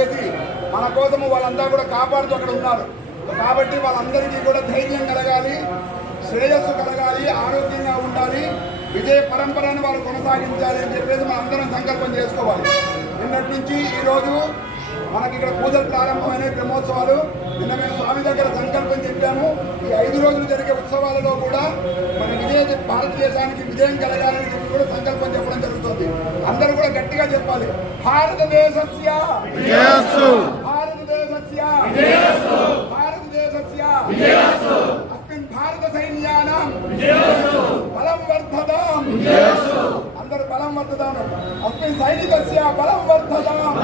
చేసి మన కోసము వాళ్ళంతా కూడా కాపాడుతూ అక్కడ ఉన్నారు. కాబట్టి వాళ్ళందరికీ కూడా ధైర్యం కలగాలి, శ్రేయస్సు కలగాలి, ఆరోగ్యంగా ఉండాలి, విజయ పరంపరను వాళ్ళు కొనసాగించాలి అని చెప్పేసి మనం అందరం సంకల్పం చేసుకోవాలి. నిన్నటి నుంచి ఈరోజు మనకి ఇక్కడ పూజలు ప్రారంభమైన బ్రహ్మోత్సవాలు. నిన్న మేము స్వామి దగ్గర సంకల్పం చెప్పాము. ఈ 5 రోజులు జరిగే ఉత్సవాలలో కూడా మన భారతదేశానికి విజయం కలగాలని చెప్పి కూడా సంకల్పం చెప్పడం జరుగుతుంది. అందరూ కూడా గట్టిగా చెప్పాలి, భారతదేశస్య భారతదేశస్య భారతదేశస్య అస్మిన్ భారత సైన్యానాం బలం వర్ధతాం. అందరూ బలం వర్ధతాం. అస్మిన్ సైనికస్య బలం వర్ధతాం.